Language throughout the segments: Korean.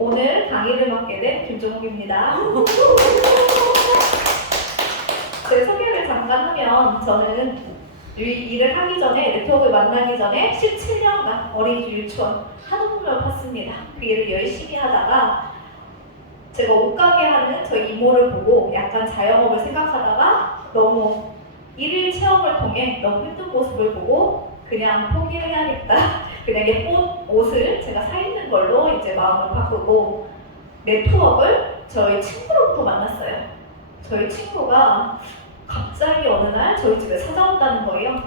오늘 강의를 맡게 된 김종욱입니다. 제 소개를 잠깐 하면 저는 이 일을 하기 전에, 네트워크를 만나기 전에 17년간 어린이집 유치원 한옥문을 팠습니다. 그 일을 열심히 하다가 제가 옷가게 하는 저희 이모를 보고 약간 자영업을 생각하다가 너무 일일 체험을 통해 너무 힘든 모습을 보고 그냥 포기해야겠다. 그냥 예쁜 옷을 제가 사 입는 걸로 이제 마음을 바꾸고 네트워크를 저희 친구로부터 만났어요. 저희 친구가 갑자기 어느 날 저희 집에 찾아온다는 거예요.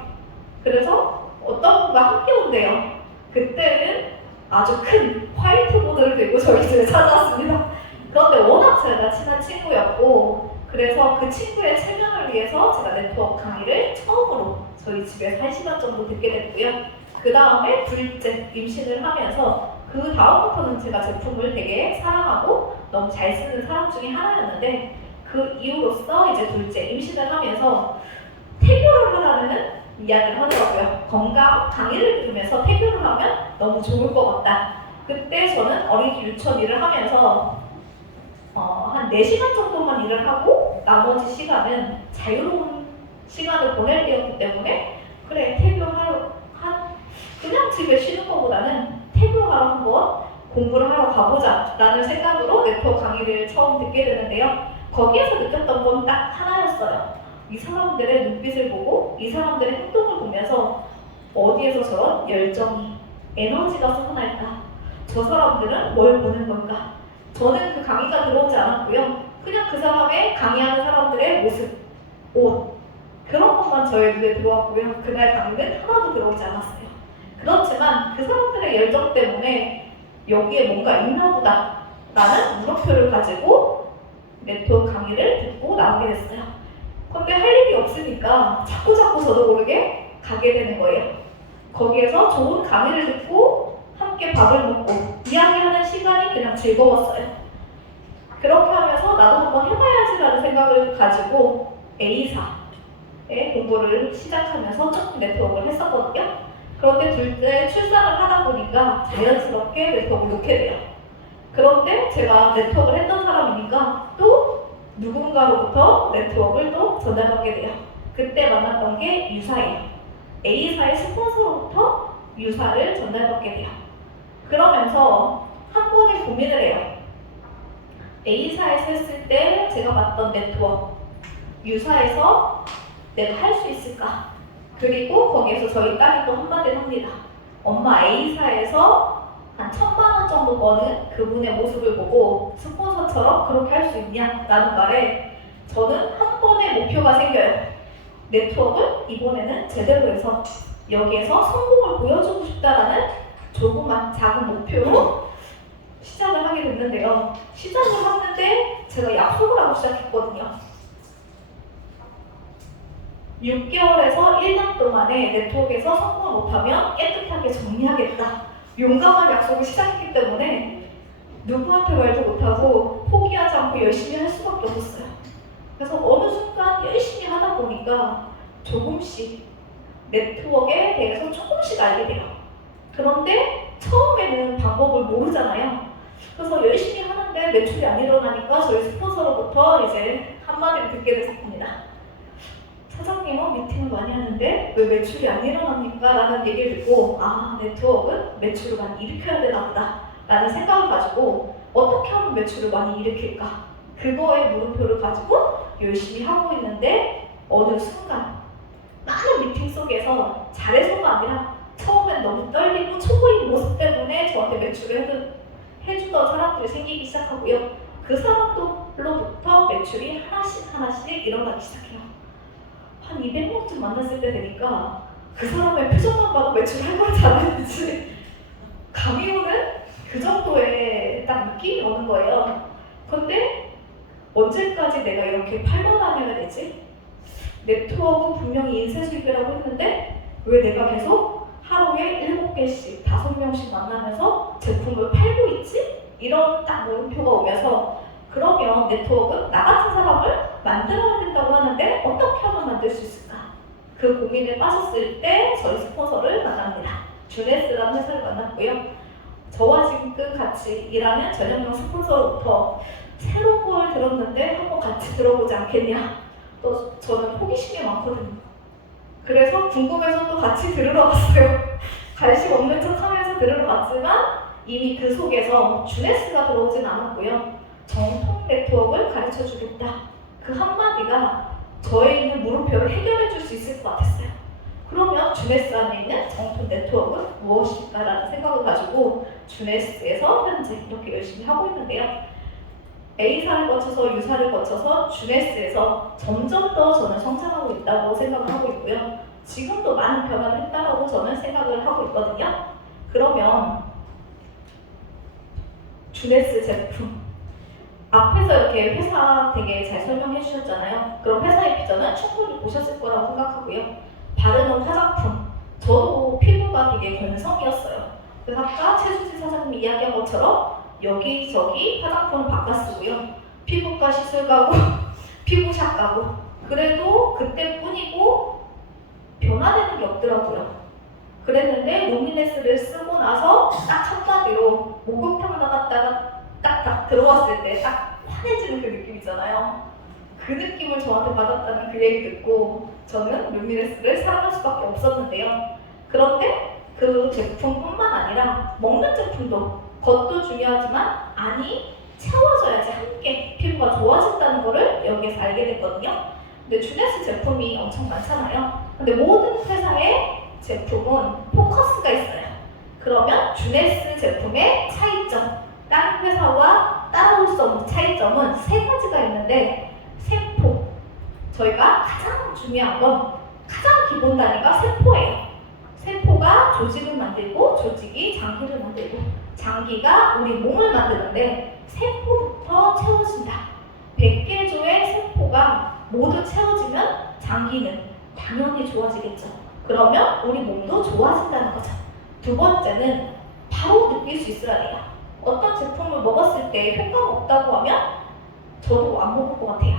그래서 어떤 분과 함께 온대요. 그때는 아주 큰 화이트보드를 들고 저희 집에 찾아왔습니다. 그런데 워낙 제가 친한 친구였고 그래서 그 친구의 체면을 위해서 제가 네트워크 강의를 처음으로 저희 집에서 1시간 정도 듣게 됐고요. 그 다음에 둘째 임신을 하면서 그 다음부터는 제가 제품을 되게 사랑하고 너무 잘 쓰는 사람 중에 하나였는데 그 이후로써 이제 둘째 임신을 하면서 태교를 하라는 이야기를 하더라고요. 건강 강의를 들으면서 태교를 하면 너무 좋을 것 같다. 그때 저는 어린이집 유치원 일을 하면서 한 4시간 정도만 일을 하고 나머지 시간은 자유로운 시간을 보낼 때였기 때문에 그래 태교하러 그냥 집에 쉬는 것보다는 태교하러 한번 공부를 하러 가보자 라는 생각으로 네트워크 강의를 처음 듣게 되는데요. 거기에서 느꼈던 건 딱 하나였어요. 이 사람들의 눈빛을 보고 이 사람들의 행동을 보면서 어디에서 저런 열정이, 에너지가 솟아날까? 저 사람들은 뭘 보는 걸까? 저는 그 강의가 들어오지 않았고요. 그냥 그 사람의 강의하는 사람들의 모습, 옷 그런 것만 저의 눈에 들어왔고요. 그날 강의는 하나도 들어오지 않았어요. 그렇지만 그 사람들의 열정 때문에 여기에 뭔가 있나 보다 라는 물음표를 가지고 네트워크 강의를 듣고 나오게 됐어요. 근데 할 일이 없으니까 자꾸 저도 모르게 가게 되는 거예요. 거기에서 좋은 강의를 듣고 함께 밥을 먹고 이야기하는 시간이 그냥 즐거웠어요. 그렇게 하면서 나도 한번 해봐야지라는 생각을 가지고 A사의 공부를 시작하면서 조금 네트워크를 했었거든요. 그런데 둘째 출산을 하다 보니까 자연스럽게 네트워크를 놓게 돼요. 그런데 제가 네트워크를 했던 사람이니까 또 누군가로부터 네트워크를 또 전달받게 돼요. 그때 만났던 게 유사예요. A사의 스폰서로부터 유사를 전달받게 돼요. 그러면서 한 번에 고민을 해요. A사에서 했을 때 제가 봤던 네트워크, 유사에서 내가 할 수 있을까? 그리고 거기에서 저희 딸이 또 한마디를 합니다. 엄마 A사에서 한 1,000만 원 정도 버는 그분의 모습을 보고 스폰서처럼 그렇게 할 수 있냐? 라는 말에 저는 한 번의 목표가 생겨요. 네트워크를 이번에는 제대로 해서 여기에서 성공을 보여주고 싶다라는 조그만 작은 목표로 시작을 하게 됐는데요. 시작을 하는데 제가 약속을 하고 시작했거든요. 6개월에서 1년 동안에 네트워크에서 성공을 못하면 깨끗하게 정리하겠다. 용감한 약속을 시작했기 때문에 누구한테 말도 못하고 포기하지 않고 열심히 할 수밖에 없었어요. 그래서 어느 순간 열심히 하다 보니까 조금씩 네트워크에 대해서 조금씩 알게 돼요. 그런데 처음에는 방법을 모르잖아요. 그래서 열심히 하는데 매출이 안 일어나니까 저희 스폰서로부터 이제 한마디를 듣게 됐습니다. 사장님은 미팅을 많이 하는데 왜 매출이 안 일어납니까? 라는 얘기를 듣고 네트워크는 매출을 많이 일으켜야 되나 보다 라는 생각을 가지고 어떻게 하면 매출을 많이 일으킬까? 그거에 물음표를 가지고 열심히 하고 있는데 어느 순간 많은 미팅 속에서 잘해서가 아니라 처음엔 너무 떨리고 초보인 모습 때문에 저한테 매출을 해주던 사람들이 생기기 시작하고요. 그 사람들로부터 매출이 하나씩 일어나기 시작해요. 한 200명쯤 만났을 때 되니까 그 사람의 표정만 봐도 매출을 할 건지 안 했는지 감이 오는 그 정도의 딱 느낌이 오는 거예요. 근데 언제까지 내가 이렇게 팔만 다녀야 되지? 네트워크 분명히 인쇄 수익이라고 했는데 왜 내가 계속 하루에 7개씩 5명씩 만나면서 제품을 팔고 있지? 이런 딱 물음표가 오면서 그러면 네트워크는 나 같은 사람을 만들어야 된다고 하는데 어떻게 하면 만들 수 있을까? 그 고민에 빠졌을 때 저희 스폰서를 만납니다. 주네스라는 회사를 만났고요. 저와 지금 같이 일하는 전현명 스폰서로부터 새로운 걸 들었는데 한번 같이 들어보지 않겠냐. 또 저는 호기심이 많거든요. 그래서 궁금해서 또 같이 들으러 왔어요. 관심 없는 척 하면서 들으러 갔지만 이미 그 속에서 주네스가 들어오진 않았고요. 정통 네트워크를 가르쳐 주겠다. 그 한마디가 저에 있는 물음표를 해결해 줄 수 있을 것 같았어요. 그러면 주네스 안에 있는 정통 네트워크는 무엇일까라는 생각을 가지고 주네스에서 현재 이렇게 열심히 하고 있는데요. A사를 거쳐서 U사를 거쳐서 주네스에서 점점 더 저는 성장하고 있다고 생각을 하고 있고요. 지금도 많은 변화를 했다고 저는 생각을 하고 있거든요. 그러면 주네스 제품 앞에서 이렇게 회사 되게 잘 설명해 주셨잖아요. 그럼 회사의 비전은 충분히 보셨을 거라고 생각하고요. 바르는 화장품, 저도 피부가 되게 건성이었어요. 그래서 아까 최수지 사장님이 이야기한 것처럼 여기저기 화장품을 바꿔 쓰고요. 피부과 시술 가고 피부샵 가고 그래도 그때뿐이고 변화되는 게 없더라고요. 그랬는데 루미네스를 쓰고 나서 딱 한마디로 목욕탕 나갔다가 딱 들어왔을 때 딱 환해지는 그 느낌 있잖아요. 그 느낌을 저한테 받았다는 그 얘기 듣고 저는 루미네스를 사랑할 수밖에 없었는데요. 그런데 그 제품뿐만 아니라 먹는 제품도 겉도 중요하지만 안이 채워져야지 함께 피부가 좋아진다는 거를 여기에서 알게 됐거든요. 근데 주네스 제품이 엄청 많잖아요. 근데 모든 회사의 제품은 포커스가 있어요. 그러면 주네스 제품의 차이점, 다른 회사와 따라올 수 없는 차이점은 세 가지가 있는데 세포, 저희가 가장 중요한 건 가장 기본 단위가 세포예요. 세포가 조직을 만들고 조직이 장기를 만들고 장기가 우리 몸을 만드는데 세포부터 채워진다. 100개 조의 세포가 모두 채워지면 장기는 당연히 좋아지겠죠. 그러면 우리 몸도 좋아진다는 거죠. 두 번째는 바로 느낄 수 있어야 돼요. 어떤 제품을 먹었을 때 효과가 없다고 하면 저도 안 먹을 것 같아요.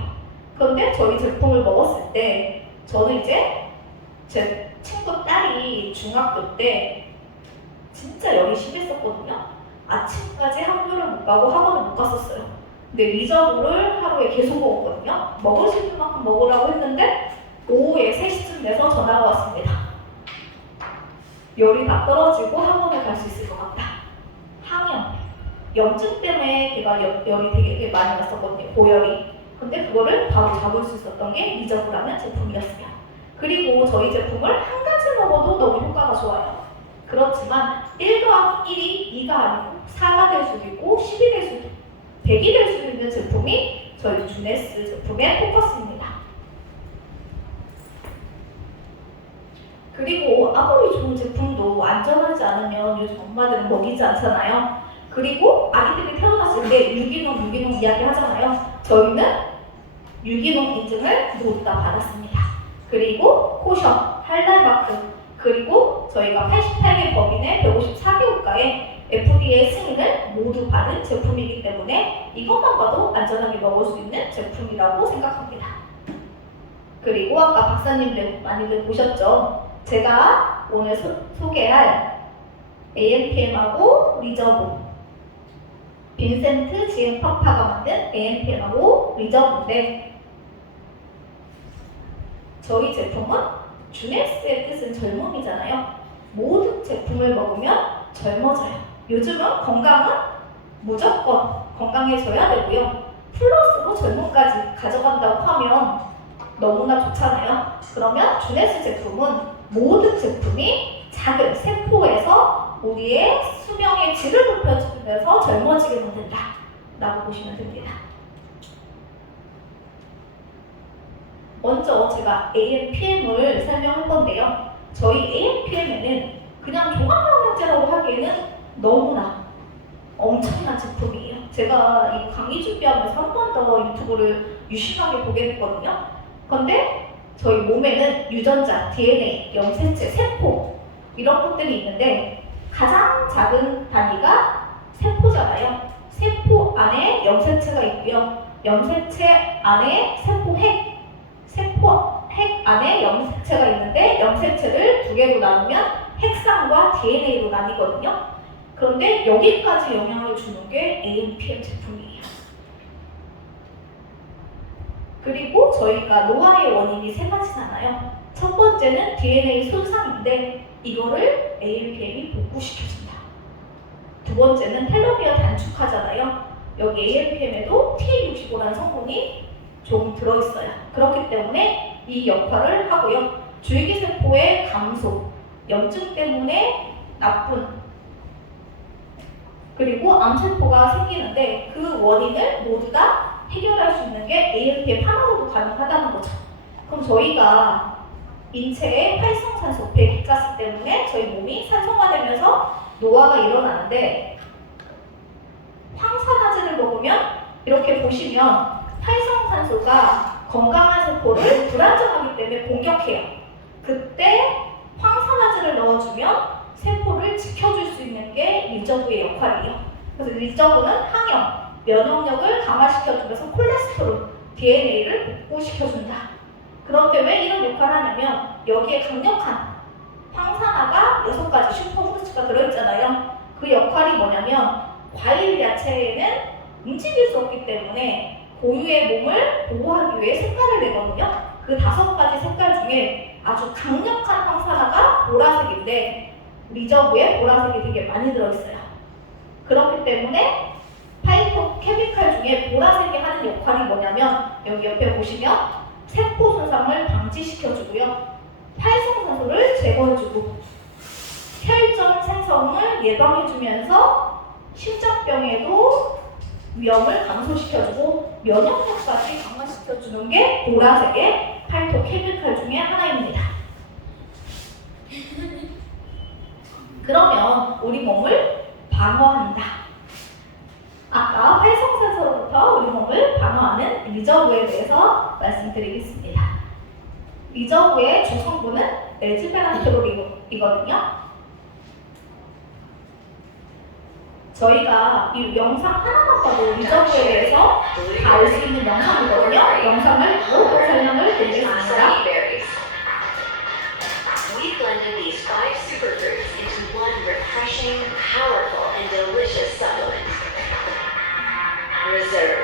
그런데 저희 제품을 먹었을 때 저는 이제 제 친구 딸이 중학교 때 진짜 열이 심했었거든요. 아침까지 학교를 못 가고 학원을 못 갔었어요. 근데 리저브를 하루에 계속 먹었거든요. 먹을 수 있는 만큼 먹으라고 했는데 오후에 3시쯤 돼서 전화가 왔습니다. 열이 다 떨어지고 학원에 갈 수 있을 것 같다. 항염, 염증 때문에 걔가 열이 되게 많이 났었거든요. 고열이. 근데 그거를 바로 잡을 수 있었던 게 리저브라는 제품이었어요. 그리고 저희 제품을 한 가지 먹어도 너무 효과가 좋아요. 그렇지만 1+1이 2가 아니고 4가 될 수도 있고 10이 될 수도 있고 100이 될 수도 있는 제품이 저희 주네스 제품의 포커스입니다. 그리고 아무리 좋은 제품도 안전하지 않으면 요즘 엄마들은 먹이지 않잖아요. 그리고 아기들이 태어났을 때 유기농 이야기 하잖아요. 저희는 유기농 인증을 모두 다 받았습니다. 그리고 코션, 할랄마크, 그리고 저희가 88개 법인의 154개 국가의 FDA 승인을 모두 받은 제품이기 때문에 이것만 봐도 안전하게 먹을 수 있는 제품이라고 생각합니다. 그리고 아까 박사님들 많이들 보셨죠? 제가 오늘 소개할 AMPM하고 리저브, 빈센트 지앤 파파가 만든 AMPM하고 리저브인데 저희 제품은 주네스의 뜻은 젊음이잖아요. 모든 제품을 먹으면 젊어져요. 요즘은 건강은 무조건 건강해져야 되고요. 플러스로 젊음까지 가져간다고 하면 너무나 좋잖아요. 그러면 주네스 제품은 모든 제품이 작은 세포에서 우리의 수명의 질을 높여주면서 젊어지게 만든다 라고 보시면 됩니다. 먼저 제가 AMPM을 설명할 건데요. 저희 AMPM에는 그냥 종합영양제라고 하기에는 너무나 엄청난 제품이에요. 제가 이 강의 준비하면서 한 번 더 유튜브를 유심하게 보게 됐거든요. 그런데 저희 몸에는 유전자, DNA, 염색체, 세포 이런 것들이 있는데 가장 작은 단위가 세포잖아요. 세포 안에 염색체가 있고요. 염색체 안에 세포 핵 안에 염색체가 있는데 염색체를 두 개로 나누면 핵상과 DNA로 나뉘거든요. 그런데 여기까지 영향을 주는 게 AMPM 제품이에요. 그리고 저희가 노화의 원인이 세 가지잖아요. 첫 번째는 DNA 손상인데 이거를 AMPM이 복구시켜준다. 두 번째는 텔로미어 단축하잖아요. 여기 AMPM에도 TA65라는 성분이 좀 들어있어요. 그렇기 때문에 이 역할을 하고요. 줄기세포의 감소, 염증 때문에 나쁜, 그리고 암세포가 생기는데 그 원인을 모두 다 해결할 수 있는 게 AMPM 하나로도 가능하다는 거죠. 그럼 저희가 인체의 활성산소, 배기가스 때문에 저희 몸이 산성화되면서 노화가 일어나는데 황산화제를 먹으면 이렇게 보시면 활성산소가 건강한 세포를 불안정하기 때문에 공격해요. 그때 황산화제를 넣어주면 세포를 지켜줄 수 있는 게 리저브의 역할이에요. 그래서 리저브는 항염, 면역력을 강화시켜주면서 콜레스테롤, DNA를 복구시켜준다. 그런데 왜 이런 역할을 하냐면 여기에 강력한 황산화가 6가지 슈퍼푸드가 들어있잖아요. 그 역할이 뭐냐면 과일 야채에는 움직일 수 없기 때문에 고유의 몸을 보호하기 위해 색깔을 내거든요. 그 5가지 색깔 중에 아주 강력한 황산화가 보라색인데 리저브에 보라색이 되게 많이 들어있어요. 그렇기 때문에 파이토케미칼 중에 보라색이 하는 역할이 뭐냐면 여기 옆에 보시면 세포 손상을 방지시켜주고요. 활성산소를 제거해주고 혈전 생성을 예방해주면서 심장병에도 위험을 감소시켜주고 면역력까지 강화시켜주는 게 보라색의 파이토케미칼 중에 하나입니다. 그러면 우리 몸을 방어한다. 아까 활성산소로부터 우리 몸을 방어하는 리저브에 대해서 말씀드리겠습니다. 리저브의 주성분은 레즈베란트롤이거든요. 저희가 이 영상 하나만 봐도 리저브에 대해서 다 알 수 있는 영상이거든요. 영상을 보고 설명을 드리겠습니다. We blended these 5 superfoods into one refreshing, powerful, and delicious supplement. Reserve.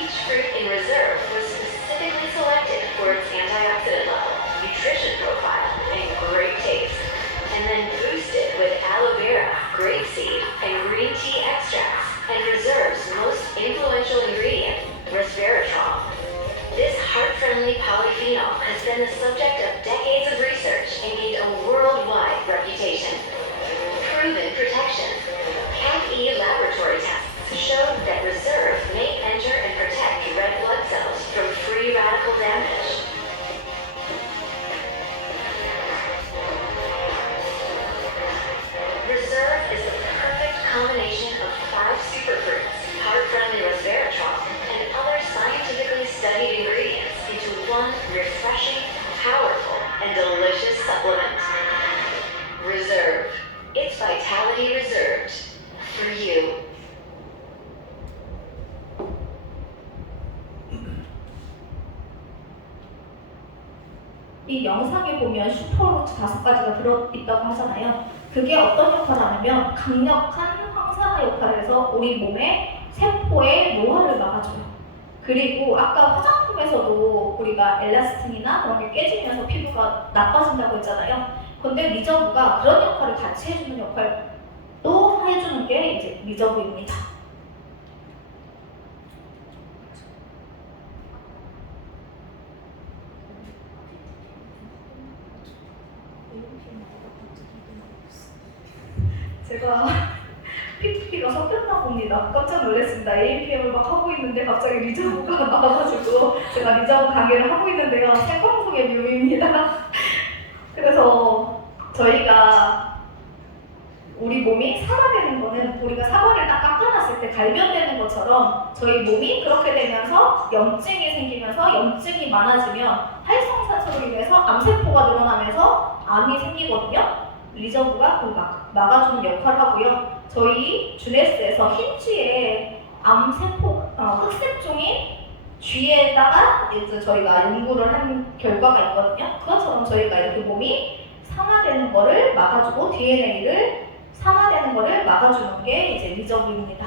Each fruit in Reserve was specifically selected for its antioxidant level, nutrition profile, and great taste, and then boosted with aloe vera, grapeseed, and green tea extracts, and Reserve's most influential ingredient, resveratrol. This heart-friendly polyphenol has been the subject of decades of research and gained a worldwide reputation. Proven protection. CAP-E laboratory tests showed that Reserve may enter and protect red blood cells from free radical damage. Reserve is the perfect combination of 5 superfruits, heart-friendly resveratrol, and other scientifically studied ingredients into one refreshing, powerful, and delicious supplement. Reserve. It's vitality reserved for you. 이 영상에 보면 슈퍼루트 5가지가 들어있다고 하잖아요. 그게 어떤 역할을 하냐면 강력한 황산화 역할을 해서 우리 몸의 세포의 노화를 막아줘요. 그리고 아까 화장품에서도 우리가 엘라스틴이나 그런 게 깨지면서 피부가 나빠진다고 했잖아요. 근데 리저브가 그런 역할을 같이 해주는 역할도 해주는 게 이제 리저브입니다. 제가 PP가 섞였나 봅니다. 깜짝 놀랐습니다. AMPM을 막 하고 있는데 갑자기 리저브가 나와가지고 제가 리저브 강의를 하고 있는데요. 생방송의 묘미입니다. 그래서 저희가 우리 몸이 산화되는 거는 우리가 사과를 딱 깎아놨을 때 갈변되는 것처럼 저희 몸이 그렇게 되면서 염증이 생기면서 염증이 많아지면 활성산소로 인해서 암세포가 늘어나면서 암이 생기거든요. 리저브가 그 막아주는 역할을 하고요. 저희 주네스에서 흰 쥐의 암세포, 흑색종인 쥐에다가 이제 저희가 연구를 한 결과가 있거든요. 그것처럼 저희가 이렇게 몸이 산화되는 거를 막아주고 DNA를 산화되는 거를 막아주는 게 이제 리저브입니다.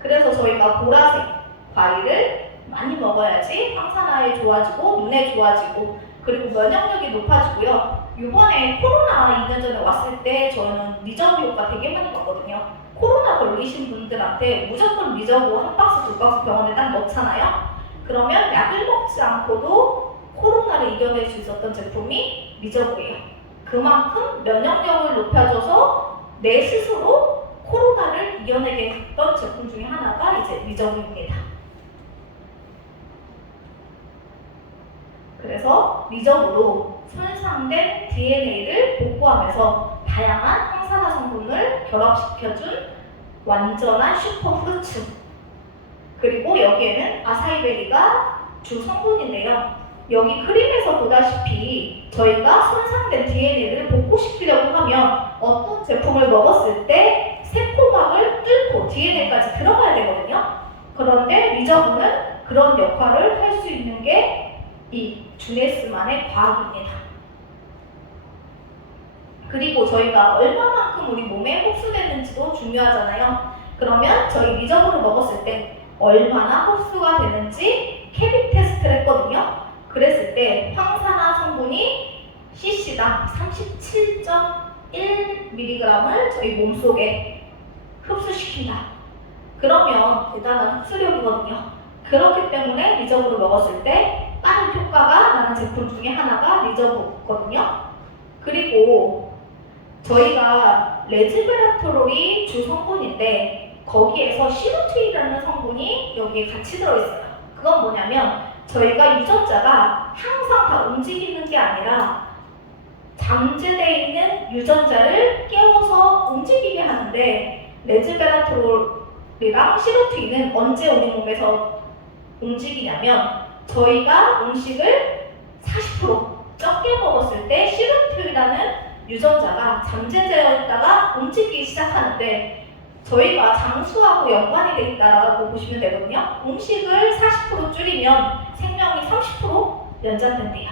그래서 저희가 보라색 과일을 많이 먹어야지 항산화에 좋아지고 눈에 좋아지고 그리고 면역력이 높아지고요. 이번에 코로나 2년 전에 왔을 때 저는 리저브 효과 되게 많이 봤거든요. 코로나 걸리신 분들한테 무조건 리저브 한 박스, 두 박스 병원에 딱 넣잖아요. 그러면 약을 먹지 않고도 코로나를 이겨낼 수 있었던 제품이 리저브예요. 그만큼 면역력을 높여줘서 내 스스로 코로나를 이겨내게 했던 제품 중에 하나가 이제 리저브입니다. 그래서 리저브로 손상된 DNA를 복구하면서 다양한 항산화 성분을 결합시켜준 완전한 슈퍼프루츠. 그리고 여기에는 아사이베리가 주 성분인데요. 여기 그림에서 보다시피 저희가 손상된 DNA를 복구시키려고 하면 어떤 제품을 먹었을 때 세포막을 뚫고 DNA까지 들어가야 되거든요. 그런데 리저브는 그런 역할을 할 수 있는 게 이 주네스만의 과학입니다. 그리고 저희가 얼마만큼 우리 몸에 흡수됐는지도 중요하잖아요. 그러면 저희 리저브를 먹었을 때 얼마나 흡수가 되는지 캐빅 테스트를 했거든요. 그랬을 때 황산화 성분이 cc당 37.1mg을 저희 몸속에 흡수시킨다. 그러면 대단한 흡수력이거든요. 그렇기 때문에 리저브를 먹었을 때 빠른 효과가 나는 제품 중에 하나가 리저브거든요. 그리고 저희가 레즈베라트롤이 주 성분인데 거기에서 시루트이라는 성분이 여기에 같이 들어있어요. 그건 뭐냐면 저희가 유전자가 항상 다 움직이는 게 아니라 잠재되어 있는 유전자를 깨워서 움직이게 하는데 레즈베라트롤이랑 시루트인은 언제 우리 몸에서 움직이냐면 저희가 음식을 40% 적게 먹었을 때 시루트라는 유전자가 잠재되어 있다가 움직이기 시작하는데 저희가 장수하고 연관이 되어 있다고 보시면 되거든요. 음식을 40% 줄이면 생명이 30% 연장된대요.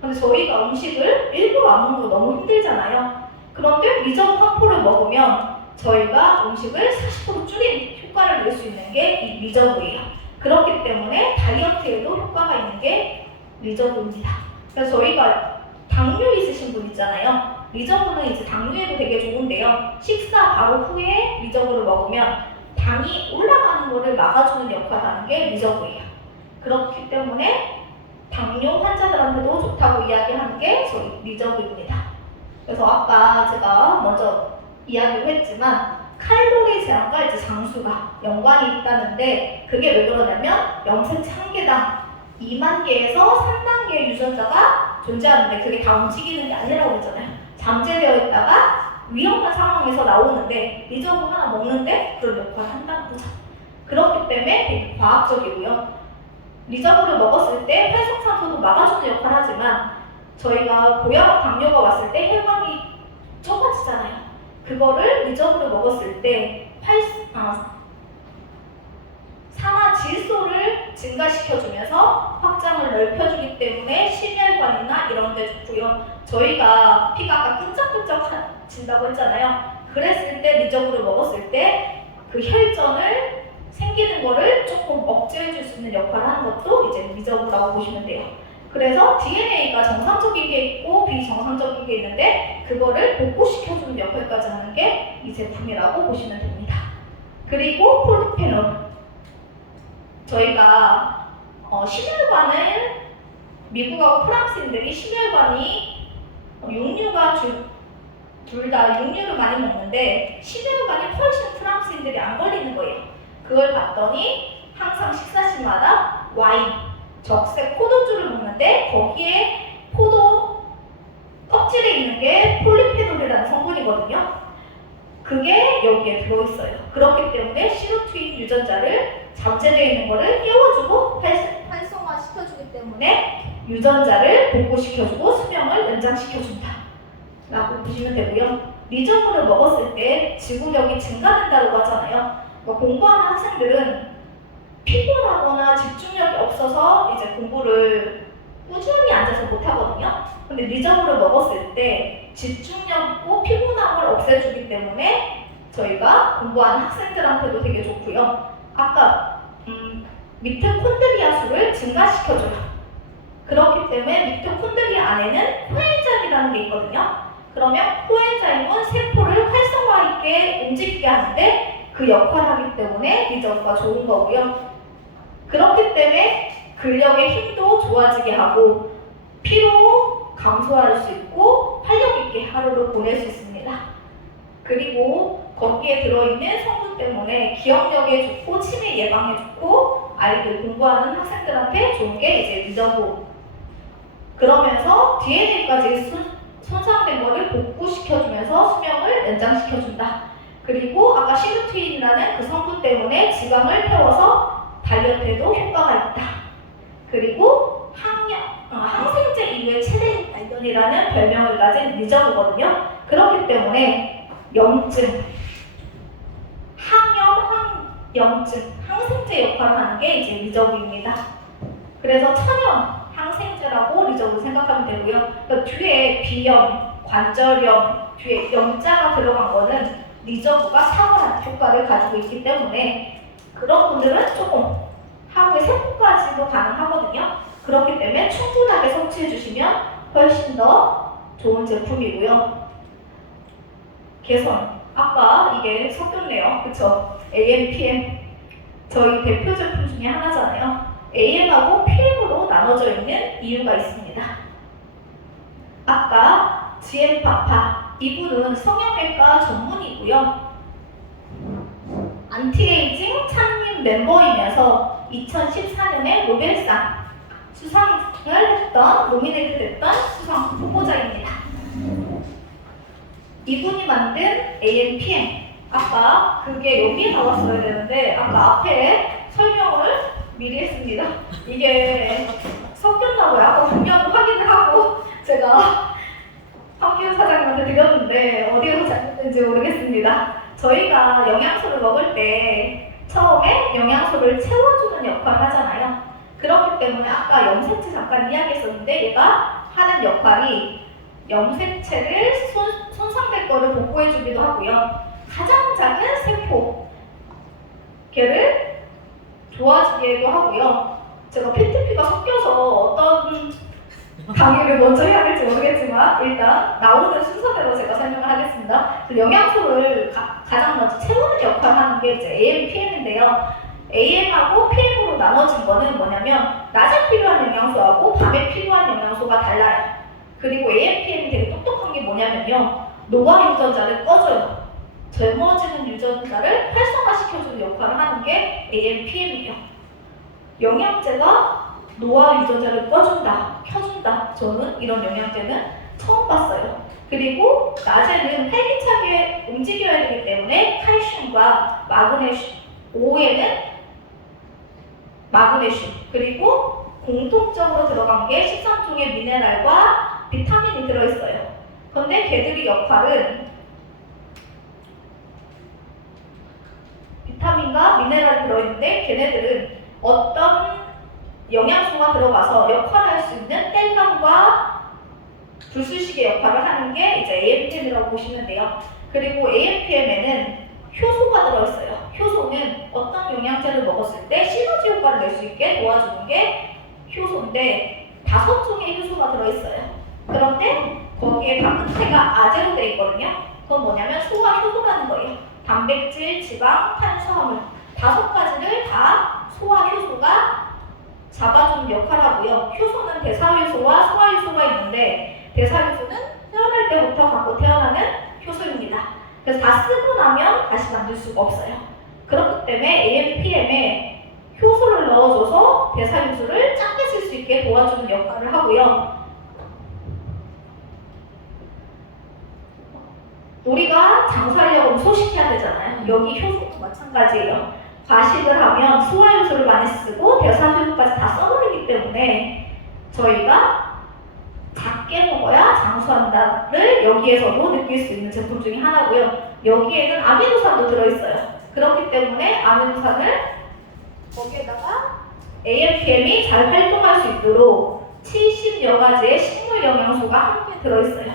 근데 저희가 음식을 일부러 안 먹는 거 너무 힘들잖아요. 그런데 리저브 황포를 먹으면 저희가 음식을 40% 줄인 효과를 낼 수 있는 게 이 리저브예요. 그렇기 때문에 다이어트에도 효과가 있는 게 리저브입니다. 그래서 저희가 당뇨 있으신 분 있잖아요. 리저브는 이제 당뇨에도 되게 좋은데요. 식사 바로 후에 리저브를 먹으면 당이 올라가는 것을 막아주는 역할을 하는 게 리저브예요. 그렇기 때문에 당뇨 환자들한테도 좋다고 이야기하는 게 저희 리저브입니다. 그래서 아까 제가 먼저 이야기를 했지만 칼로리 제한과 이제 장수가 연관이 있다는데 그게 왜 그러냐면 염색체 한 개당 2만 개에서 3만 개의 유전자가 존재하는데 그게 다 움직이는 게 아니라고 했잖아요. 잠재되어 있다가 위험한 상황에서 나오는데 리저브 하나 먹는데 그런 역할을 한다는 거죠. 그렇기 때문에 되게 과학적이고요. 리저브를 먹었을 때 활성산소도 막아주는 역할을 하지만 저희가 고혈압 당뇨가 왔을 때 혈관이 좁아지잖아요. 그거를 리저브를 먹었을 때 산화질소를 증가시켜주면서 확장을 넓혀주기 때문에 심혈관이나 이런 데 좋고요. 저희가 피가 아까 끈적끈적진다고 했잖아요. 그랬을 때 리저브를 먹었을 때 그 혈전을 생기는 거를 조금 억제해줄 수 있는 역할을 하는 것도 이제 리저브라고 보시면 돼요. 그래서 DNA가 정상적인 게 있고 비정상적인 게 있는데 그거를 복구시켜주는 역할까지 하는 게 이 제품이라고 보시면 됩니다. 그리고 폴리페놀. 저희가 심혈관은 미국하고 프랑스인들이 심혈관이 육류가 둘 다 육류를 많이 먹는데 심혈관이 훨씬 프랑스인들이 안 걸리는 거예요. 그걸 봤더니 항상 식사 시마다 와인, 적색 포도주를 먹는데 거기에 포도 껍질에 있는 게 폴리페놀이라는 성분이거든요. 그게 여기에 들어있어요. 그렇기 때문에 시루트인 유전자를 잠재되어 있는 거를 깨워주고 활성화시켜주기 때문에 유전자를 복구시켜주고 수명을 연장시켜준다 라고 보시면 되고요. 리저브를 먹었을 때 지구력이 증가된다고 하잖아요. 그러니까 공부하는 학생들은 피곤하거나 집중력이 없어서 이제 공부를 꾸준히 앉아서 못하거든요. 근데 리저브를 먹었을 때 집중력 있고 피곤함을 없애주기 때문에 저희가 공부하는 학생들한테도 되게 좋고요. 아까 미토콘드리아 수를 증가시켜줘요. 그렇기 때문에 미토콘드리아 안에는 코엔자임이라는 게 있거든요. 그러면 코엔자임은 세포를 활성화 있게 움직이게 하는데 그 역할을 하기 때문에 리저브가 좋은 거고요. 그렇기 때문에 근력의 힘도 좋아지게 하고 피로 감소할 수 있고 활력 있게 하루를 보낼 수 있습니다. 그리고 거기에 들어있는 성분 때문에 기억력에 좋고 치매 예방에 좋고 아이들 공부하는 학생들한테 좋은 게 이제 리저브. 그러면서 DNA까지 손상된 거를 복구시켜주면서 수명을 연장시켜준다. 그리고 아까 시루트인이라는 그 성분 때문에 지방을 태워서 다이어트에도 효과가 있다. 그리고 항생제 이후의 최대 발견이라는 별명을 가진 리저브거든요. 그렇기 때문에 염증, 항염증, 항생제 역할을 하는 게 이제 리저브입니다. 그래서 천연 항생제라고 리저브 생각하면 되고요. 그러니까 뒤에 비염, 관절염, 뒤에 염자가 들어간 거는 리저브가 탁월한 효과를 가지고 있기 때문에 그런 분들은 조금 하루에 3번까지도 가능하거든요. 그렇기 때문에 충분하게 섭취해 주시면 훨씬 더 좋은 제품이고요. 개선. 아까 이게 섞였네요. 그쵸? AM, PM. 저희 대표 제품 중에 하나잖아요. AM하고 PM으로 나눠져 있는 이유가 있습니다. 아까 GM파파. 이분은 성형외과 전문이고요. 안티에이징 창립 멤버이면서 2014년에 노벨상 수상을 했던, 노미네이트 됐던 수상 후보자입니다. 이분이 만든 AMPM. 아까 그게 여기에 나왔어야 되는데 아까 앞에 설명을 미리 했습니다. 이게 섞였나봐요. 아까 분명 확인을 하고 제가 황기훈 사장님한테 드렸는데 어디에서 잘못된지 모르겠습니다. 저희가 영양소를 먹을 때 처음에 영양소를 채워주는 역할을 하잖아요. 그렇기 때문에 아까 염색체 잠깐 이야기했었는데 얘가 하는 역할이 염색체를 손상될 거를 복구해주기도 하고요. 가장 작은 세포 걔를 도와주기도 하고요. 제가 PTP가 섞여서 어떤 강의를 먼저 해야 될지 모르겠지만 일단 나오는 순서대로 제가 설명을 하겠습니다. 영양소를 가장 먼저 채우는 역할을 하는 게 이제 AM, PM인데요. AM하고 PM으로 나눠진 거는 뭐냐면 낮에 필요한 영양소하고 밤에 필요한 영양소가 달라요. 그리고 AM, PM이 되게 똑똑한 게 뭐냐면요. 노화 유전자를 꺼줘요. 젊어지는 유전자를 활성화시켜주는 역할을 하는 게 AM, PM이에요. 영양제가 노화 유전자를 꺼준다, 켜준다. 저는 이런 영양제는 처음 봤어요. 그리고 낮에는 활기차게 움직여야 되기 때문에 칼슘과 마그네슘, 오후에는 마그네슘, 그리고 공통적으로 들어간 게 13종의 미네랄과 비타민이 들어있어요. 그런데 걔들의 역할은 비타민과 미네랄이 들어있는데 걔네들은 어떤 영양소가 들어가서 역할을 할 수 있는 땔감과 불순식의 역할을 하는 게 이제 AMPM이라고 보시면 돼요. 그리고 AMPM에는 효소가 들어있어요. 효소는 어떤 영양제를 먹었을 때 시너지 효과를 낼 수 있게 도와주는 게 효소인데 5종의 효소가 들어있어요. 그런데 거기에 다 끝에가 아제로 되어 있거든요. 그건 뭐냐면 소화 효소라는 거예요. 단백질, 지방, 탄수화물 5가지를 다 소화 효소가 잡아주는 역할을 하고요. 효소는 대사효소와 소화효소가 있는데 대사효소는 태어날 때부터 갖고 태어나는 효소입니다. 그래서 다 쓰고 나면 다시 만들 수가 없어요. 그렇기 때문에 AMPM에 효소를 넣어줘서 대사효소를 작게 쓸 수 있게 도와주는 역할을 하고요. 우리가 장사하려고 소식해야 되잖아요. 여기 효소도 마찬가지예요. 과식을 하면 소화효소를 많이 쓰고 대사효소까지 다 써버리기 때문에 저희가 작게 먹어야 장수한다를 여기에서도 느낄 수 있는 제품 중에 하나고요. 여기에는 아미노산도 들어있어요. 그렇기 때문에 아미노산을 거기에다가 AMPM이 잘 활동할 수 있도록 70여 가지의 식물 영양소가 함께 들어있어요.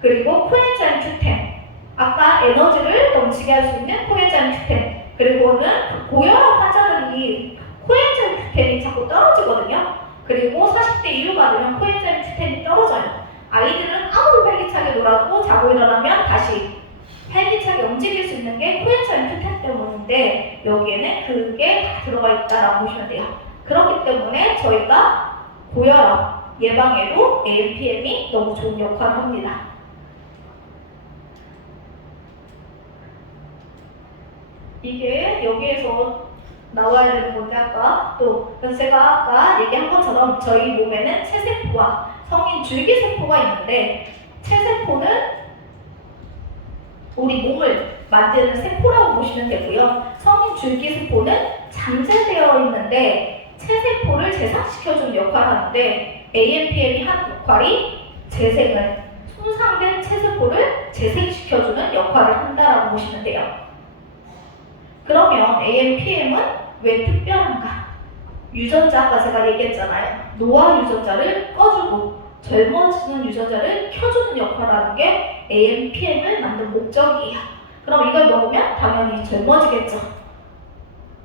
그리고 코엔자임 Q10. 아까 에너지를 넘치게 할 수 있는 코엔자임 Q10. 그리고는 고혈압 환자들이 코엔자임 Q10이 자꾸 떨어지거든요. 그리고 40대 이후가 되면 코엔자임 Q10이 떨어져요. 아이들은 아무리 활기차게 놀아도 자고 일어나면 다시 활기차게 움직일 수 있는 게 코엔자임 Q10 때문인데 여기에는 그게 다 들어가 있다라고 보시면 돼요. 그렇기 때문에 저희가 고혈압 예방에도 AMPM이 너무 좋은 역할을 합니다. 이게 여기에서 나와야 되는 건데 그래서 제가 아까 얘기한 것처럼 저희 몸에는 체세포와 성인 줄기세포가 있는데 체세포는 우리 몸을 만드는 세포라고 보시면 되고요. 성인 줄기세포는 잠재되어 있는데 체세포를 재생시켜주는 역할을 하는데 AMPM이 한 역할이 재생을 손상된 체세포를 재생시켜주는 역할을 한다라고 보시면 돼요. 그러면 AMPM은 왜 특별한가? 유전자 아까 제가 얘기했잖아요. 노화 유전자를 꺼주고 젊어지는 유전자를 켜주는 역할을 하는 게 AMPM을 만든 목적이에요. 그럼 이걸 먹으면 당연히 젊어지겠죠.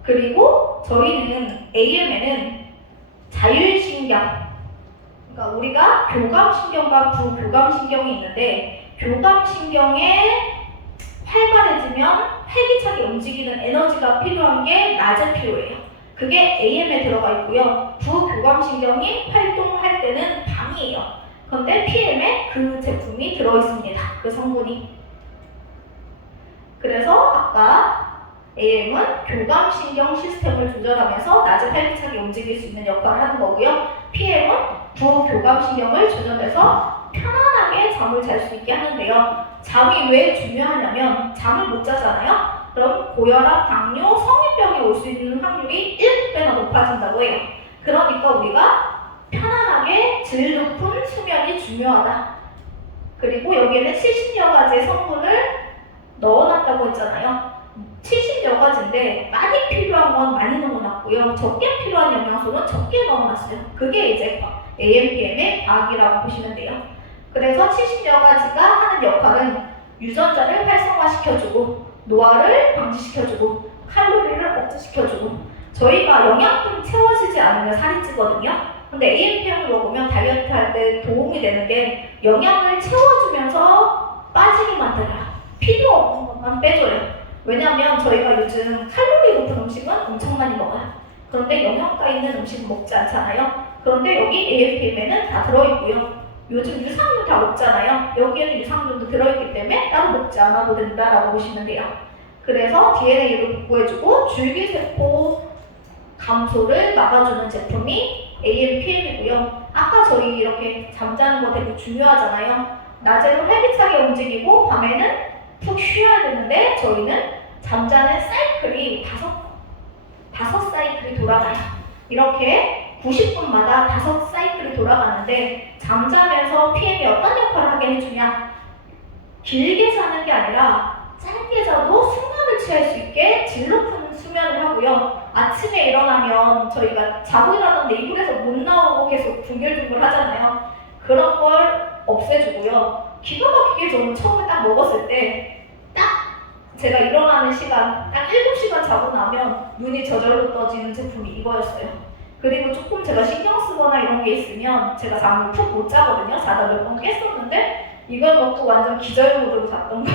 그리고 저희는 AM에는 자율신경, 그러니까 우리가 교감신경과 부교감신경이 있는데 교감신경에 활발해지면 활기차게 움직이는 에너지가 필요한 게 낮에 필요해요. 그게 AM에 들어가 있고요. 부교감신경이 활동할 때는 밤이에요. 그런데 PM에 그 제품이 들어있습니다. 그 성분이. 그래서 아까 AM은 교감신경 시스템을 조절하면서 낮에 활기차게 움직일 수 있는 역할을 하는 거고요. PM은 부교감신경을 조절해서 편안하게 잠을 잘 수 있게 하는데요. 잠이 왜 중요하냐면 잠을 못 자잖아요. 그럼 고혈압, 당뇨, 성인병이 올 수 있는 확률이 7배나 높아진다고 해요. 그러니까 우리가 편안하게 질 높은 수면이 중요하다. 그리고 여기에는 70여 가지의 성분을 넣어놨다고 했잖아요. 70여 가지인데 많이 필요한 건 많이 넣어놨고요. 적게 필요한 영양소는 적게 넣어놨어요. 그게 이제 AMPM의 과학이라고 보시면 돼요. 그래서 70여 가지가 하는 역할은 유전자를 활성화시켜주고 노화를 방지시켜주고 칼로리를 억제시켜주고 저희가 영양분 채워지지 않으면 살이 찌거든요. 근데 AMPM을 먹으면 다이어트 할 때 도움이 되는 게 영양을 채워주면서 빠지게 만들어요. 필요 없는 것만 빼줘요. 왜냐하면 저희가 요즘 칼로리 높은 음식은 엄청 많이 먹어요. 그런데 영양가 있는 음식은 먹지 않잖아요. 그런데 여기 AMPM에는 다 들어있고요. 요즘 유산균 다 먹잖아요. 여기에는 유산균도 들어있기 때문에 따로 먹지 않아도 된다라고 보시면 돼요. 그래서 DNA를 복구해주고 줄기세포 감소를 막아주는 제품이 AMPM이고요. 아까 저희 이렇게 잠자는 거 되게 중요하잖아요. 낮에는 활기차게 움직이고 밤에는 푹 쉬어야 되는데 저희는 잠자는 사이클이 다섯 사이클이 돌아가요. 이렇게 90분마다 5 사이클이 돌아가는데 잠자면서 PM이 어떤 역할을 하게 해주냐? 길게 자는 게 아니라 짧게 자도 숙면을 취할 수 있게 질 높은 수면을 하고요. 아침에 일어나면 저희가 자고 일어났는데 이불에서 못 나오고 계속 둥글둥글 하잖아요. 그런 걸 없애주고요. 기가 막히게 저는 처음에 딱 먹었을 때 딱 제가 일어나는 시간 딱 7시간 자고 나면 눈이 저절로 떠지는 제품이 이거였어요. 그리고 조금 제가 신경 쓰거나 이런 게 있으면 제가 잠을 푹 못 자거든요. 자다 몇 번 깼었는데 이걸 먹고 완전 기절 모드로 잤던 거.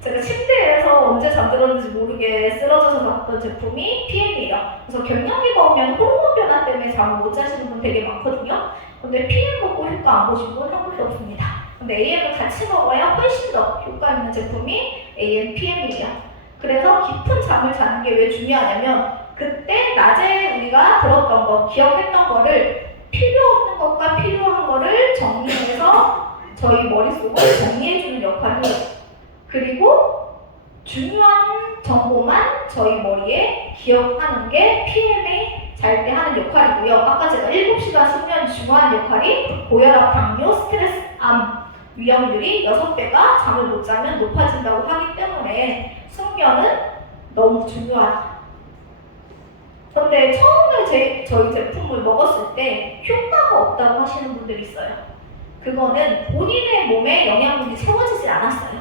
제가 침대에서 언제 잠들었는지 모르게 쓰러져서 잤던 제품이 PM이에요. 그래서 경련기가 오면 호르몬 변화 때문에 잠을 못 자시는 분 되게 많거든요. 근데 PM 먹고 효과 안 보신 분 한 분도 없습니다. 근데 AM을 같이 먹어야 훨씬 더 효과 있는 제품이 AMPM이에요. 그래서 깊은 잠을 자는 게 왜 중요하냐면 그때 낮에 우리가 들었던 거, 기억했던 거를 필요 없는 것과 필요한 거를 정리해서 저희 머릿속을 정리해주는 역할을 해요. 그리고 중요한 정보만 저희 머리에 기억하는 게 PM이 잘 때 하는 역할이고요. 아까 제가 7시간 수면이 중요한 역할이 고혈압, 당뇨, 스트레스, 암 위험률이 6배가 잠을 못 자면 높아진다고 하기 때문에 숙면은 너무 중요하다. 그런데 처음에 저희 제품을 먹었을 때 효과가 없다고 하시는 분들이 있어요. 그거는 본인의 몸에 영양분이 채워지지 않았어요.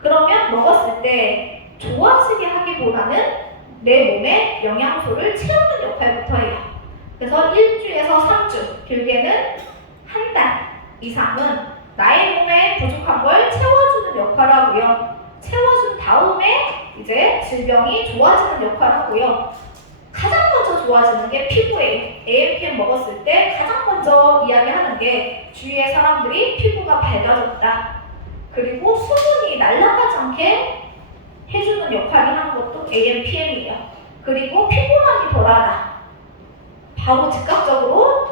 그러면 먹었을 때 좋아지게 하기보다는 내 몸에 영양소를 채우는 역할부터 해요. 그래서 1주에서 3주, 길게는 한 달 이상은 나의 몸에 부족한 걸 채워주는 역할을 하고요. 채워준 다음에 이제 질병이 좋아지는 역할을 하고요. 가장 먼저 좋아지는 게 피부예요. AMPM 먹었을 때 가장 먼저 이야기하는 게 주위의 사람들이 피부가 밝아졌다. 그리고 수분이 날아가지 않게 해주는 역할을 하는 것도 AMPM이에요. 그리고 피곤함이 덜하다. 바로 즉각적으로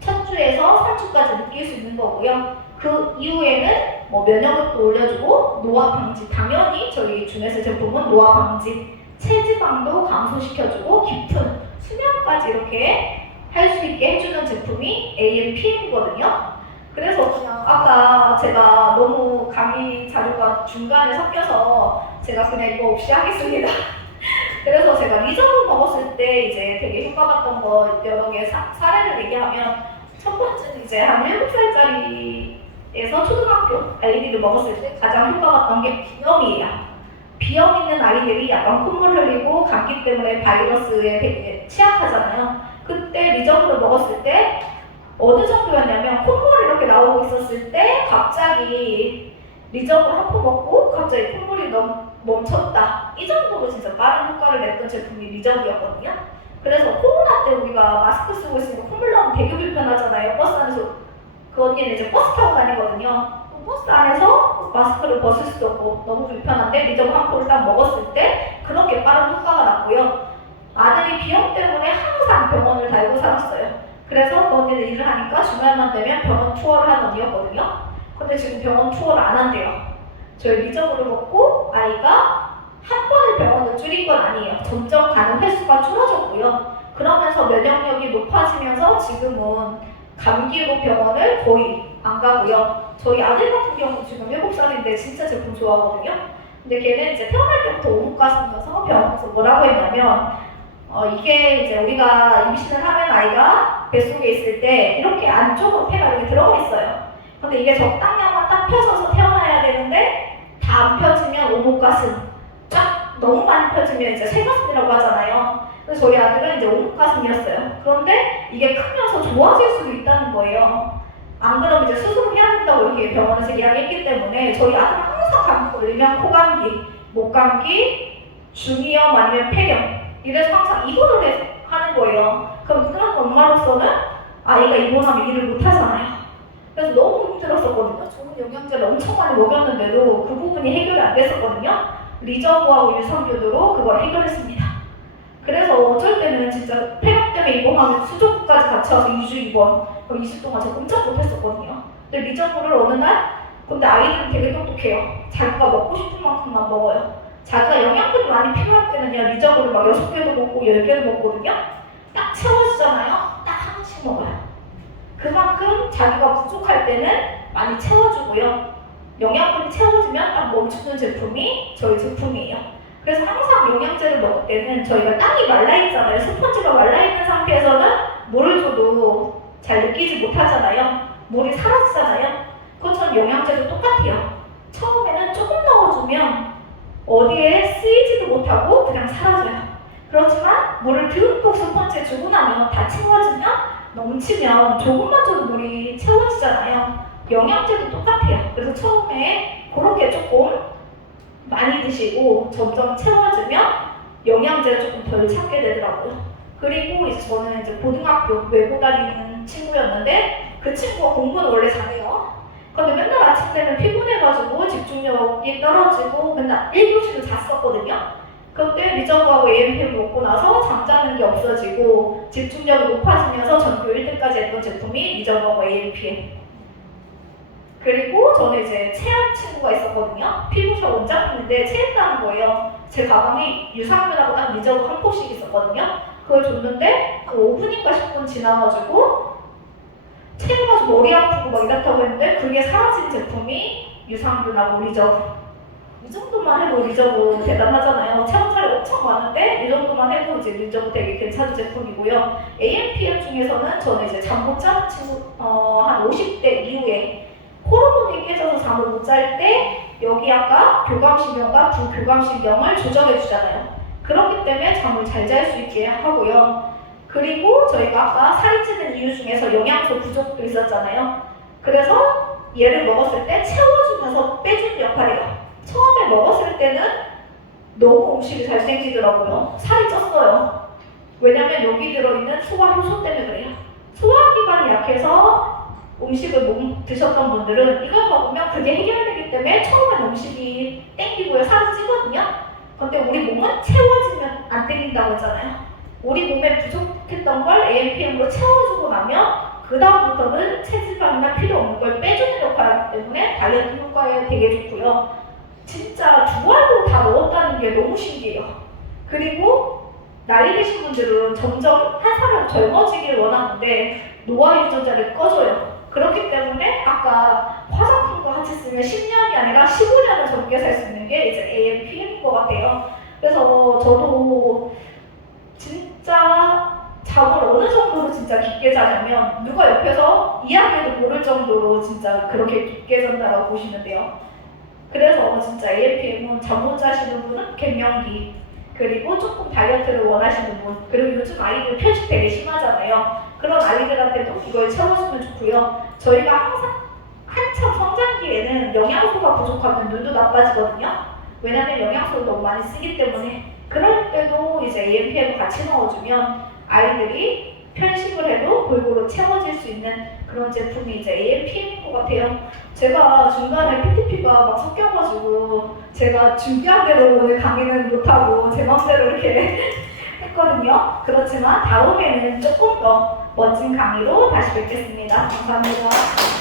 첫 주에서 3주까지 느낄 수 있는 거고요. 그 이후에는 뭐 면역력도 올려주고 노화 방지, 당연히 저희 주네스 제품은 노화 방지, 체지방도 감소시켜주고 깊은 수면까지 이렇게 할 수 있게 해주는 제품이 AMPM이거든요. 그래서 그냥 아까 제가 너무 강의 자료가 중간에 섞여서 제가 그냥 이거 없이 하겠습니다. 그래서 제가 리저브 먹었을 때 이제 되게 효과 봤던 거 여러 개 사례를 얘기하면 첫 번째는 이제 한 7살짜리에서 초등학교 아이들을 먹었을 때 가장 효과 봤던 게 비염이에요. 비염 있는 아이들이 약간 콧물 흘리고 감기 때문에 바이러스에 되게 취약하잖아요. 그때 리저브를 먹었을 때 어느 정도였냐면 콧물이 이렇게 나오고 있었을 때 갑자기 리저브를 한 포 먹고 갑자기 콧물이 멈췄다. 이 정도로 진짜 빠른 효과를 냈던 제품이 리저브였거든요. 그래서 코로나 때 우리가 마스크 쓰고 있으면 콧물 나오면 되게 불편하잖아요. 버스 안에서. 그 언니는 이제 버스 타고 다니거든요. 버스 안에서 마스크를 벗을 수도 없고 너무 불편한데 리저브 한 포를 딱 먹었을 때 그렇게 빠른 효과가 났고요. 아들이 비염 때문에 항상 병원을 달고 살았어요. 그래서 그 언니는 일을 하니까 주말만 되면 병원 투어를 하는 언니였거든요. 근데 지금 병원 투어를 안 한대요. 저희 리저브를 먹고 아이가 한 번에 병원을 줄인 건 아니에요. 점점 가는 횟수가 줄어졌고요. 그러면서 면역력이 높아지면서 지금은 감기로 병원을 거의 안 가고요. 저희 아들 같은 경우는 지금 7살인데 진짜 제품 좋아하거든요. 근데 걔는 이제 태어날 때부터 오목가슴이어서 병원에서 뭐라고 했냐면 이게 이제 우리가 임신을 하면 아이가 뱃속에 있을 때 이렇게 안쪽으로 폐가 이렇게 들어가 있어요. 근데 이게 적당량만 딱 펴져서 태어나야 되는데 다 안 펴지면 오목가슴, 쫙 너무 많이 펴지면 이제 새가슴이라고 하잖아요. 그래서 저희 아들은 이제 오목가슴이었어요. 그런데 이게 크면서 좋아질 수도 있다는 거예요. 안 그러면 이제 수술을 해야 된다고 이렇게 병원에서 이야기했기 때문에 저희 아들은 항상 감기 걸리면 코감기, 목감기, 중이염 아니면 폐렴 이래서 항상 입원을 하는 거예요. 그럼 누구나 엄마로서는 아이가 입원하면 일을 못 하잖아요. 그래서 너무 힘들었었거든요. 좋은 영양제를 엄청 많이 먹였는데도 그 부분이 해결이 안 됐었거든요. 리저브하고 유산균으로 그걸 해결했습니다. 그래서 어쩔 때는 진짜 폐렴 때문에 입원하면 수족까지 같이 와서 2주 입원, 그럼 20 동안 제가 꼼짝 못했었거든요. 근데 리저브를 어느 날, 근데 아이들은 되게 똑똑해요. 자기가 먹고 싶은 만큼만 먹어요. 자기가 영양분이 많이 필요할 때는요, 리저브를 막 6개도 먹고 10개도 먹거든요. 딱 채워지잖아요. 딱 하나씩 먹어요. 그만큼 자기가 부족할 때는 많이 채워주고요. 영양분이 채워지면 딱 멈추는 제품이 저희 제품이에요. 그래서 항상 영양제를 먹을 때는 저희가 땅이 말라있잖아요. 스펀지가 말라있는 상태에서는 물을 줘도 잘 느끼지 못하잖아요. 물이 사라지잖아요. 그것처럼 영양제도 똑같아요. 처음에는 조금 넣어주면 어디에 쓰이지도 못하고 그냥 사라져요. 그렇지만 물을 듬뿍 스펀지에 주고 나면 다 채워지면 넘치면 조금만 줘도 물이 채워지잖아요. 영양제도 똑같아요. 그래서 처음에 그렇게 조금 많이 드시고 점점 채워지면 영양제를 조금 덜 찾게 되더라고요. 그리고 이제 저는 이제 고등학교 외고 다니는 친구였는데 그 친구가 공부는 원래 잘해요. 근데 맨날 아침 되면 피곤해가지고 집중력이 떨어지고 맨날 1교시를 잤었거든요. 그때 리저브하고 AMP를 먹고 나서 잠자는 게 없어지고 집중력이 높아지면서 전교 1등까지 했던 제품이 리저브하고 AMPM. 그리고 저는 이제 체한 친구가 있었거든요. 피부과 원장님인데 체했다는 거예요. 제 가방에 유산균하고 딱 리저브 한 포씩 있었거든요. 그걸 줬는데 한 5분인가 10분 지나가지고 체해가지고 머리 아프고 막 이렇다고 했는데 그게 사라진 제품이 유산균하고 리저브. 이 정도만 해도 리저브 대단하잖아요. 체온차이 엄청 많은데 이 정도만 해도 이제 리저브 되게 괜찮은 제품이고요. AMPM 중에서는 저는 이제 잠 못 자는 친구 한 50대 이후에 호르몬이 깨져서 잠을 못 잘 때 여기 아까 교감신경과 부교감신경을 조정해 주잖아요. 그렇기 때문에 잠을 잘 잘 수 있게 하고요. 그리고 저희가 아까 살이 찌는 이유 중에서 영양소 부족도 있었잖아요. 그래서 얘를 먹었을 때 채워주면서 빼주는 역할이에요. 처음에 먹었을 때는 너무 음식이 잘생기더라고요. 살이 쪘어요. 왜냐면 여기 들어있는 소화 효소 때문에 그래요. 소화기관이 약해서 음식을 못 드셨던 분들은 이걸 먹으면 그게 해결되기 때문에 처음엔 음식이 땡기고요. 살이 찌거든요. 근데 우리 몸은 채워지면 안 땡긴다고 했잖아요. 우리 몸에 부족했던 걸 AMPM으로 채워주고 나면 그 다음부터는 체지방이나 필요 없는 걸 빼주는 역할이기 때문에 다이어트 효과에 되게 좋고요. 진짜 두 알로 다 넣었다는 게 너무 신기해요. 그리고 나이 드신 분들은 점점 한 사람 젊어지길 원하는데 노화 유전자를 꺼줘요. 그렇기 때문에 아까 화장품과 같이 쓰면 10년이 아니라 15년을 젊게 살 수 있는 게 이제 AMPM인 것 같아요. 그래서 저도 진짜 잠을 어느 정도로 진짜 깊게 자냐면 누가 옆에서 이야기해도 모를 정도로 진짜 그렇게 깊게 잔다고 보시면 돼요. 그래서 진짜 AMPM은 잠 못 자시는 분은 갱년기, 그리고 조금 다이어트를 원하시는 분, 그리고 요즘 아이들 편식 되게 심하잖아요. 그런 아이들한테도 이걸 채워주면 좋고요. 저희가 항상 한참 성장기에는 영양소가 부족하면 눈도 나빠지거든요. 왜냐면 영양소를 너무 많이 쓰기 때문에. 그럴 때도 이제 AMPM을 같이 넣어주면 아이들이 편식을 해도 골고루 채워질 수 있는 그런 제품이 이제 AMPM인 것 같아요. 제가 중간에 PTP가 막 섞여가지고 제가 준비한 대로 오늘 강의는 못하고 제 맘대로 이렇게 했거든요. 그렇지만 다음에는 조금 더 멋진 강의로 다시 뵙겠습니다. 감사합니다.